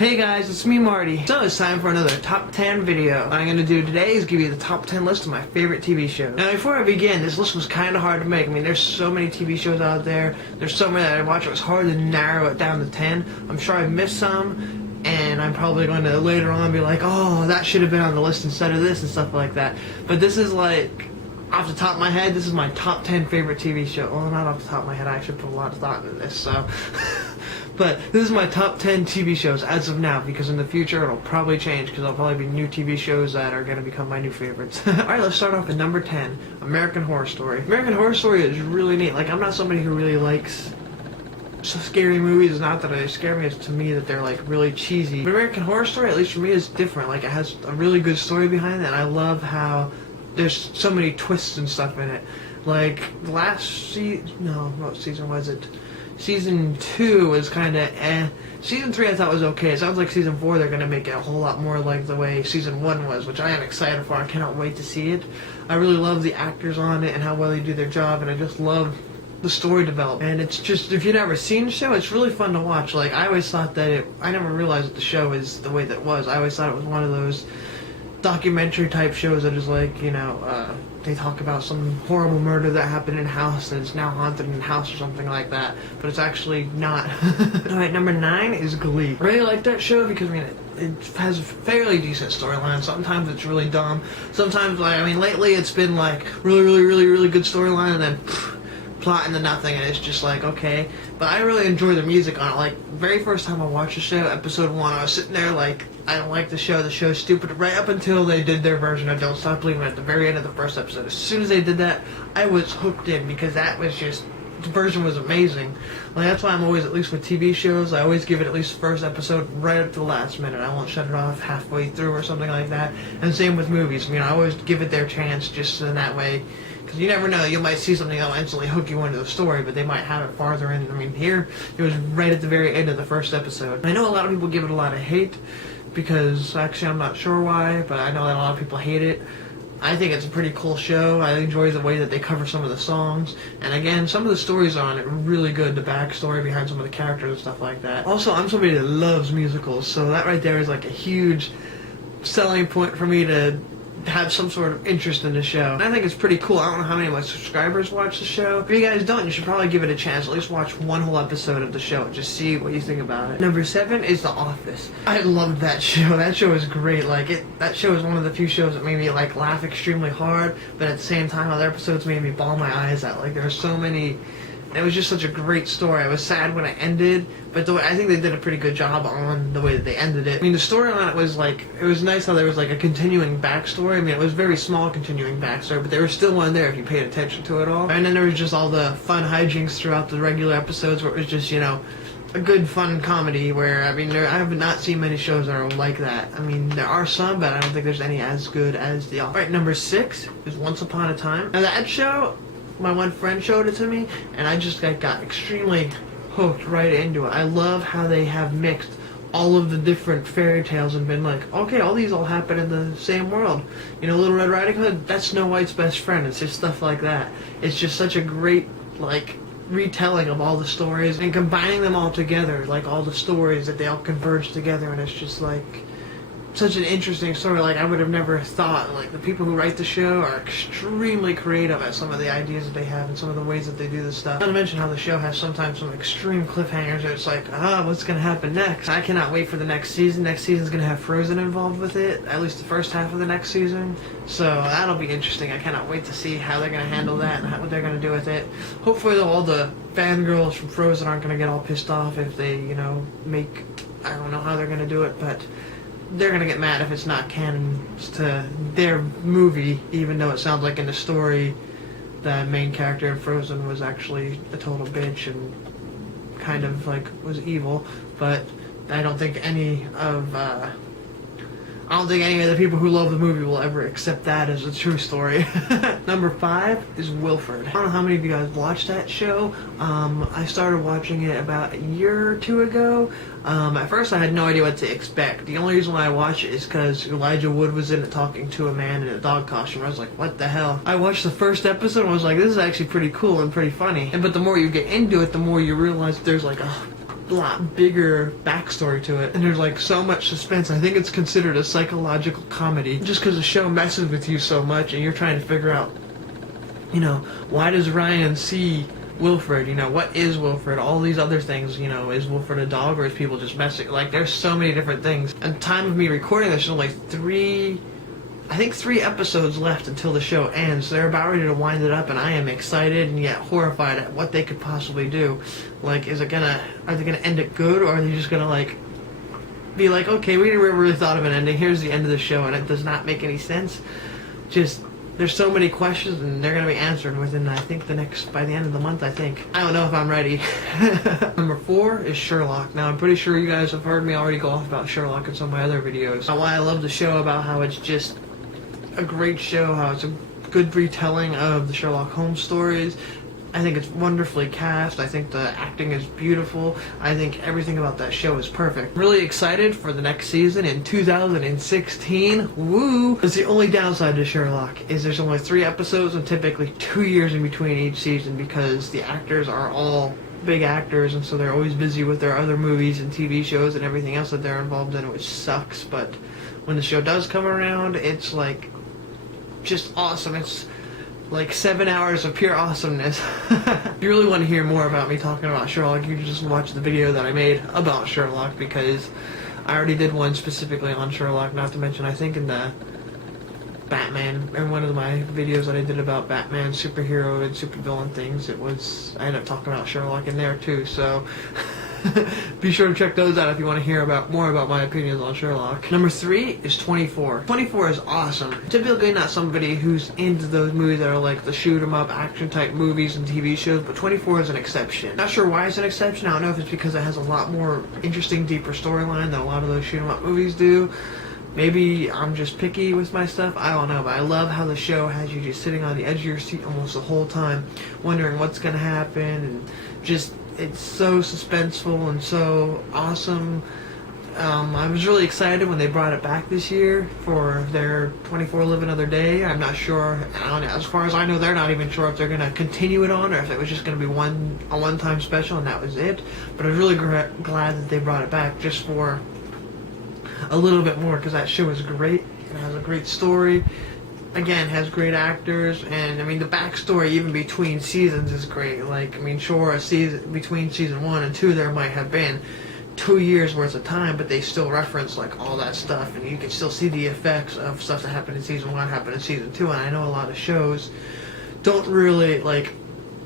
Hey guys, it's me Marty. So it's time for another top 10 video. What I'm going to do today is give you the top 10 list of my favorite TV shows. Now before I begin, this list was kind of hard to make. I mean, there's so many TV shows out there. There's so many that I watch. It was hard to narrow it down to 10. I'm sure I missed some, and I'm probably going to later on be like, oh, that should have been on the list instead of this and stuff like that. But this is like, off the top of my head, this is my top 10 favorite TV show. Well, not off the top of my head. I actually put a lot of thought into this, so... But this is my top 10 TV shows as of now, because in the future it'll probably change, because there'll probably be new TV shows that are going to become my new favorites. Alright, let's start off at number 10, American Horror Story. American Horror Story is really neat. Like, I'm not somebody who really likes scary movies. It's not that they scare me, it's to me that they're like really cheesy. But American Horror Story, at least for me, is different. Like, it has a really good story behind it, and I love how there's so many twists and stuff in it. Like, what season was it? Season 2 was kind of eh. Season 3 I thought was okay. It sounds like Season 4 they're going to make it a whole lot more like the way Season 1 was, which I am excited for. I cannot wait to see it. I really love the actors on it and how well they do their job, and I just love the story development. And it's just, if you've never seen the show, it's really fun to watch. Like, I always thought that I never realized that the show is the way that it was. I always thought it was one of those documentary type shows that is like, you know, they talk about some horrible murder that happened in a house and it's now haunted in a house or something like that, but it's actually not. Alright, number 9 is Glee. I really like that show because, I mean, it has a fairly decent storyline. Sometimes it's really dumb. Sometimes, like, I mean, lately it's been like really good storyline, and then plot into nothing, and it's just like, okay. But I really enjoy the music on it. Like, very first time I watched the show, episode 1, I was sitting there like, I don't like the show's stupid, right up until they did their version of Don't Stop Believing at the very end of the first episode. As soon as they did that, I was hooked in, because that was just, the version was amazing. Like, that's why I'm always, at least with TV shows, I always give it at least the first episode right up to the last minute. I won't shut it off halfway through or something like that. And same with movies. I mean, I always give it their chance, just in that way. Because you never know, you might see something that will instantly hook you into the story, but they might have it farther in. I mean, here, it was right at the very end of the first episode. I know a lot of people give it a lot of hate, because, actually, I'm not sure why, but I know that a lot of people hate it. I think it's a pretty cool show. I enjoy the way that they cover some of the songs. And again, some of the stories on it are really good, the backstory behind some of the characters and stuff like that. Also, I'm somebody that loves musicals, so that right there is like a huge selling point for me to have some sort of interest in the show. And I think it's pretty cool. I don't know how many of my subscribers watch the show. If you guys don't, you should probably give it a chance. At least watch one whole episode of the show and just see what you think about it. Number 7 is The Office. I loved that show. That show is great. Like, that show is one of the few shows that made me like laugh extremely hard, but at the same time, other episodes made me bawl my eyes out. Like, there were so many. It was just such a great story. I was sad when it ended, but I think they did a pretty good job on the way that they ended it. I mean, the story on it was like, it was nice how there was like a continuing backstory. I mean, it was very small continuing backstory, but there was still one there if you paid attention to it all. And then there was just all the fun hijinks throughout the regular episodes where it was just, you know, a good fun comedy where, I mean, I have not seen many shows that are like that. I mean, there are some, but I don't think there's any as good as The Office. Alright, number 6 is Once Upon a Time. Now that show, my one friend showed it to me, and I just got extremely hooked right into it. I love how they have mixed all of the different fairy tales and been like, okay, all these all happen in the same world. You know, Little Red Riding Hood, that's Snow White's best friend. It's just stuff like that. It's just such a great, like, retelling of all the stories and combining them all together, like all the stories that they all converge together, and it's just like such an interesting story. Like, I would have never thought, like, the people who write the show are extremely creative at some of the ideas that they have and some of the ways that they do this stuff. Not to mention how the show has sometimes some extreme cliffhangers where it's like, what's gonna happen next? I cannot wait for the next season. Next season's gonna have Frozen involved with it, at least the first half of the next season. So that'll be interesting. I cannot wait to see how they're gonna handle that and what they're gonna do with it. Hopefully, though, all the fangirls from Frozen aren't gonna get all pissed off if they, you know, I don't know how they're gonna do it, but they're gonna get mad if it's not canon to their movie, even though it sounds like in the story the main character in Frozen was actually a total bitch and kind of like was evil. But I don't think any of the people who love the movie will ever accept that as a true story. Number 5 is Wilfred. I don't know how many of you guys watched that show. I started watching it about a year or two ago. At first I had no idea what to expect. The only reason why I watched it is because Elijah Wood was in it talking to a man in a dog costume. I was like, what the hell? I watched the first episode and I was like, this is actually pretty cool and pretty funny. But the more you get into it, the more you realize there's like a lot bigger backstory to it, and there's like so much suspense. I think it's considered a psychological comedy just because the show messes with you so much and you're trying to figure out, you know, why does Ryan see Wilfred, you know, what is Wilfred, all these other things, you know, is Wilfred a dog or is people just messing, like there's so many different things. At the time of me recording this, there's only three episodes left until the show ends. So they're about ready to wind it up, and I am excited and yet horrified at what they could possibly do. Like, are they gonna end it good, or are they just gonna like be like, okay, we never really thought of an ending, here's the end of the show, and it does not make any sense. Just, there's so many questions, and they're gonna be answered within, I think, by the end of the month, I think. I don't know if I'm ready. Number 4 is Sherlock. Now, I'm pretty sure you guys have heard me already go off about Sherlock in some of my other videos. Why I love the show, about how it's just a great show, how it's a good retelling of the Sherlock Holmes stories. I think it's wonderfully cast. I think the acting is beautiful. I think everything about that show is perfect. Really excited for the next season in 2016. Woo! It's the only downside to Sherlock is there's only 3 episodes and typically 2 years in between each season because the actors are all big actors, and so they're always busy with their other movies and TV shows and everything else that they're involved in, which sucks. But when the show does come around, it's like just awesome. It's like 7 hours of pure awesomeness. If you really want to hear more about me talking about Sherlock, you can just watch the video that I made about Sherlock, because I already did one specifically on Sherlock, not to mention I think in the Batman, in one of my videos that I did about Batman superhero and supervillain things, I ended up talking about Sherlock in there too, so be sure to check those out if you want to hear more about my opinions on Sherlock. Number 3 is 24. 24 is awesome. Typically not somebody who's into those movies that are like the shoot 'em up action type movies and TV shows, but 24 is an exception. Not sure why it's an exception. I don't know if it's because it has a lot more interesting, deeper storyline than a lot of those shoot 'em up movies do. Maybe I'm just picky with my stuff, I don't know, but I love how the show has you just sitting on the edge of your seat almost the whole time, wondering what's going to happen, and just, it's so suspenseful and so awesome. I was really excited when they brought it back this year for their 24 Live Another Day. I'm not sure, I don't know, as far as I know, they're not even sure if they're going to continue it on or if it was just going to be a one-time special and that was it. But I was really glad that they brought it back just for a little bit more, because that show is great. It has a great story. Again, has great actors, and I mean the backstory even between seasons is great. Like, I mean, sure, between season 1 and 2 there might have been 2 years worth of time, but they still reference like all that stuff, and you can still see the effects of stuff that happened in season 1 happened in season 2. And I know a lot of shows don't really, like,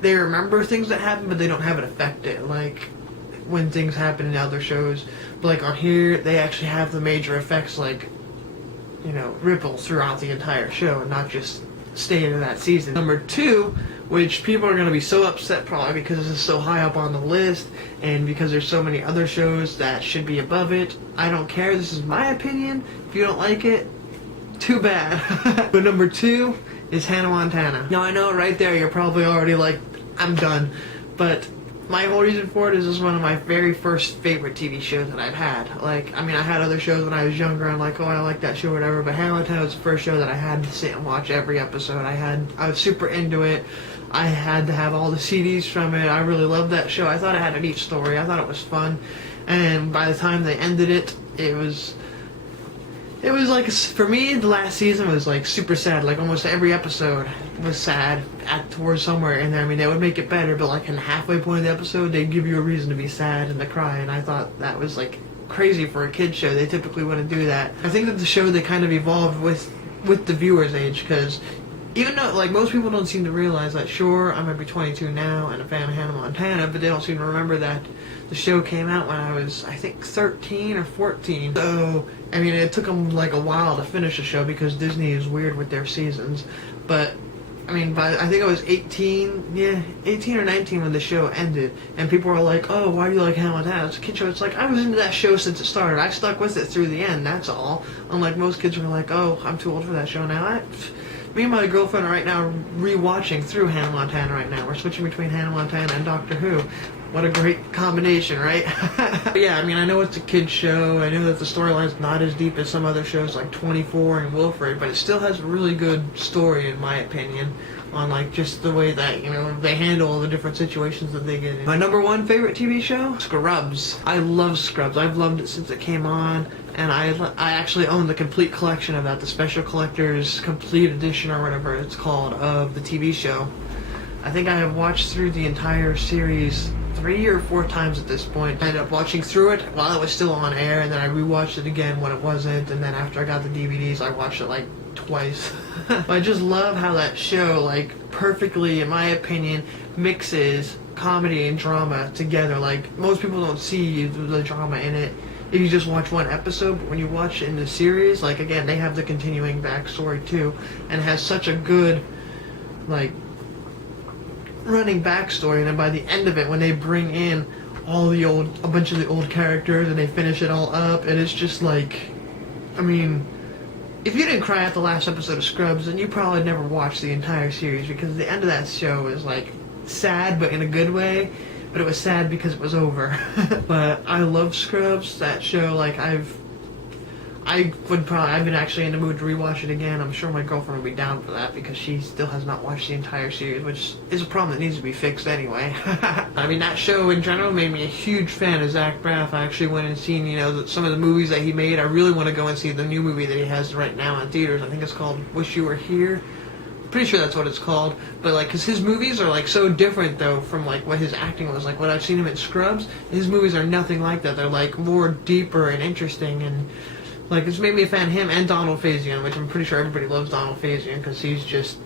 they remember things that happen, but they don't have it affect it, like when things happen in other shows. But like on here, they actually have the major effects, like, you know, ripple throughout the entire show and not just stay in that season. Number 2, which people are going to be so upset probably because this is so high up on the list and because there's so many other shows that should be above it. I don't care, this is my opinion. If you don't like it, too bad. But number 2 is Hannah Montana. Now I know right there you're probably already like, I'm done. But my whole reason for it is this is one of my very first favorite TV shows that I've had. Like, I mean, I had other shows when I was younger. I'm like, oh, I like that show or whatever. But Hannah Montana was the first show that I had to sit and watch every episode. I was super into it. I had to have all the CDs from it. I really loved that show. I thought it had a neat story. I thought it was fun. And by the time they ended it, it was like, for me, the last season was like super sad. Like almost every episode was sad towards somewhere in there. I mean, they would make it better, but like in the halfway point of the episode, they'd give you a reason to be sad and to cry. And I thought that was like crazy for a kid show. They typically wouldn't do that. I think that the show, they kind of evolved with the viewer's age, because even though, like, most people don't seem to realize that, sure, I might be 22 now and a fan of Hannah Montana, but they don't seem to remember that the show came out when I was, I think, 13 or 14. So, I mean, it took them, like, a while to finish the show because Disney is weird with their seasons. But, I mean, I think I was 18 or 19 when the show ended, and people were like, oh, why do you like Hannah Montana? It's a kid show. It's like, I was into that show since it started. I stuck with it through the end, that's all. Unlike most kids who are like, oh, I'm too old for that show now. Me and my girlfriend are right now rewatching through Hannah Montana right now. We're switching between Hannah Montana and Doctor Who. What a great combination, right? But yeah, I mean, I know it's a kid's show. I know that the storyline's not as deep as some other shows like 24 and Wilfred, but it still has a really good story, in my opinion, on like just the way that, you know, they handle the different situations that they get in. My number one favorite TV show? Scrubs. I love Scrubs. I've loved it since it came on, and I actually own the complete collection of that, the Special Collector's Complete Edition or whatever it's called of the TV show. I think I have watched through the entire series 3 or 4 times at this point. I ended up watching through it while it was still on air, and then I rewatched it again when it wasn't, and then after I got the DVDs I watched it like twice. I just love how that show, like, perfectly, in my opinion, mixes comedy and drama together. Like, most people don't see the drama in it if you just watch one episode, but when you watch it in the series, like, again, they have the continuing backstory too, and it has such a good, like, running backstory, and then by the end of it, when they bring in a bunch of the old characters and they finish it all up, and it's just like, I mean, if you didn't cry at the last episode of Scrubs, then you probably never watched the entire series, because the end of that show is like sad, but in a good way. But it was sad because it was over. But I love Scrubs, that show. Like, I've been actually in the mood to rewatch it again. I'm sure my girlfriend will be down for that because she still has not watched the entire series, which is a problem that needs to be fixed anyway. I mean, that show in general made me a huge fan of Zach Braff. I actually went and seen, you know, some of the movies that he made. I really want to go and see the new movie that he has right now in theaters. I think it's called Wish You Were Here. Pretty sure that's what it's called. But like, because his movies are like so different though from like what his acting was like. When I've seen him in Scrubs, his movies are nothing like that. They're like more deeper and interesting, and like, it's made me a fan of him and Donald Faison, which I'm pretty sure everybody loves Donald Faison because he's just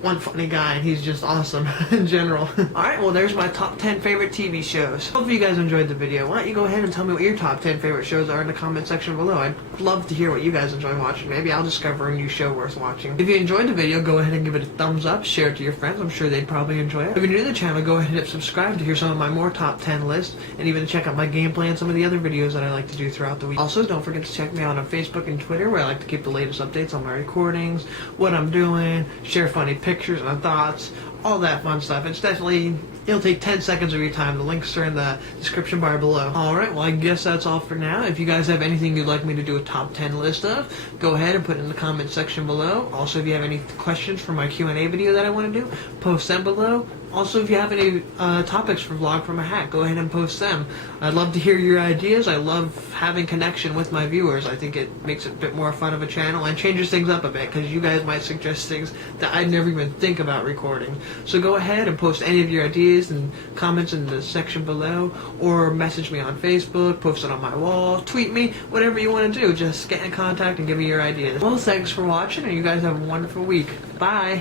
one funny guy and he's just awesome in general. Alright, well, there's my top 10 favorite TV shows. Hope you guys enjoyed the video. Why don't you go ahead and tell me what your top 10 favorite shows are in the comment section below. I'd love to hear what you guys enjoy watching. Maybe I'll discover a new show worth watching. If you enjoyed the video, go ahead and give it a thumbs up, share it to your friends. I'm sure they'd probably enjoy it. If you're new to the channel, go ahead and hit subscribe to hear some of my more top 10 lists, and even to check out my gameplay and some of the other videos that I like to do throughout the week. Also, don't forget to check me out on Facebook and Twitter, where I like to keep the latest updates on my recordings, what I'm doing, share funny pictures and thoughts, all that fun stuff. It'll take 10 seconds of your time. The links are in the description bar below. Alright, well, I guess that's all for now. If you guys have anything you'd like me to do a top 10 list of, go ahead and put it in the comment section below. Also, if you have any questions for my Q&A video that I want to do, post them below. Also, if you have any topics for Vlog from a Hat, go ahead and post them. I'd love to hear your ideas. I love having connection with my viewers. I think it makes it a bit more fun of a channel and changes things up a bit, because you guys might suggest things that I'd never even think about recording. So go ahead and post any of your ideas and comments in the section below, or message me on Facebook, post it on my wall, tweet me, whatever you want to do. Just get in contact and give me your ideas. Well, thanks for watching, and you guys have a wonderful week. Bye!